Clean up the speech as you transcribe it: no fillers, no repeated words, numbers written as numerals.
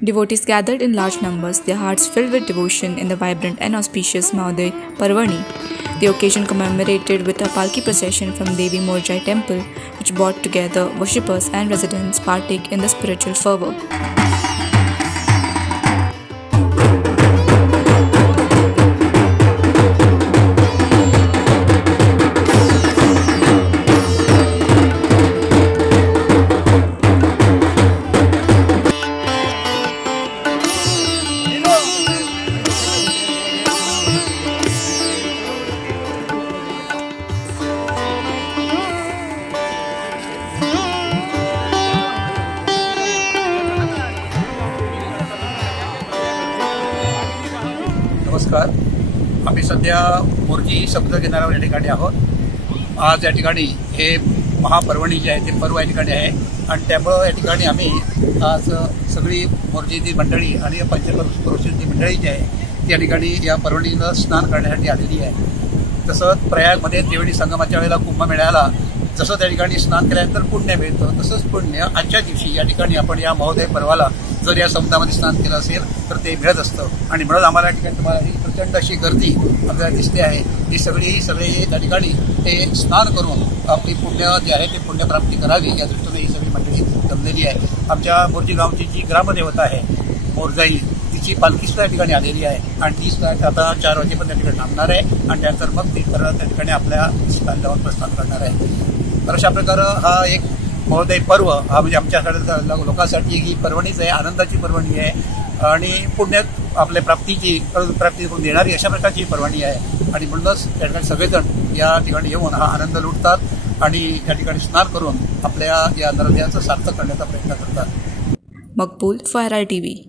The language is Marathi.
Devotees gathered in large numbers, their hearts filled with devotion in the vibrant and auspicious Mahodai Parvani. The occasion commemorated with a Palki procession from Devi Morjai temple, which brought together worshippers and residents partake in the spiritual fervour. नमस्कार. आम्ही सध्या मोर्जी समुद्र किनाऱ्यावर या ठिकाणी आहोत. आज या ठिकाणी हे महापर्वणी जे आहे ते पर्व या ठिकाणी आहे आणि त्यामुळं या ठिकाणी आम्ही आज सगळी मोर्जीची मंडळी आणि पंचक्रोशीची मंडळी जी आहे ती या ठिकाणी या पर्वणीनं स्नान करण्यासाठी आलेली आहे. तसंच प्रयागमध्ये त्रिवेणी संगमाच्या वेळेला कुंभमेळ्याला जसं त्या ठिकाणी स्नान केल्यानंतर पुण्य मिळतं तसंच पुण्य आजच्या दिवशी या ठिकाणी आपण या महोदय पर्वाला जर या समुद्रामध्ये स्नान केलं असेल तर ते मिळत असतं आणि म्हणून आम्हाला या ठिकाणी तुम्हाला ही प्रचंड अशी गर्दी आपल्याला दिसते आहे. ही सगळे त्या ठिकाणी ते स्नान करून आपली पुण्य जे आहे ते पुण्यप्राप्ती करावी या दृष्टीने ही सगळी मंडळी जमलेली आहे. आमच्या मोर्जी गावची जी ग्रामदेवता आहे मोरजाई तिची पालखीसुद्धा या ठिकाणी आलेली आहे आणि ती आता 4 वाजेपर्यंत त्या ठिकाणी थांबणार आहे आणि त्यानंतर मग ती परत त्या ठिकाणी आपल्या स्थान जाऊन प्रस्थान करणार आहे. तर अशा प्रकारे हा एक महोदय पर्व हा म्हणजे आमच्याकडे लोकांसाठी ही पर्वणीच आहे, आनंदाची पर्वणी आहे आणि पुण्य आपल्या प्राप्ती करून देणारी अशा प्रकारची पर्वणी आहे आणि म्हणूनच त्या ठिकाणी सगळेजण या ठिकाणी येऊन हा आनंद लुटतात आणि या ठिकाणी स्नान करून आपल्या या नरदेवाचं सार्थक करण्याचा प्रयत्न करतात. मकबूल, FireEye TV.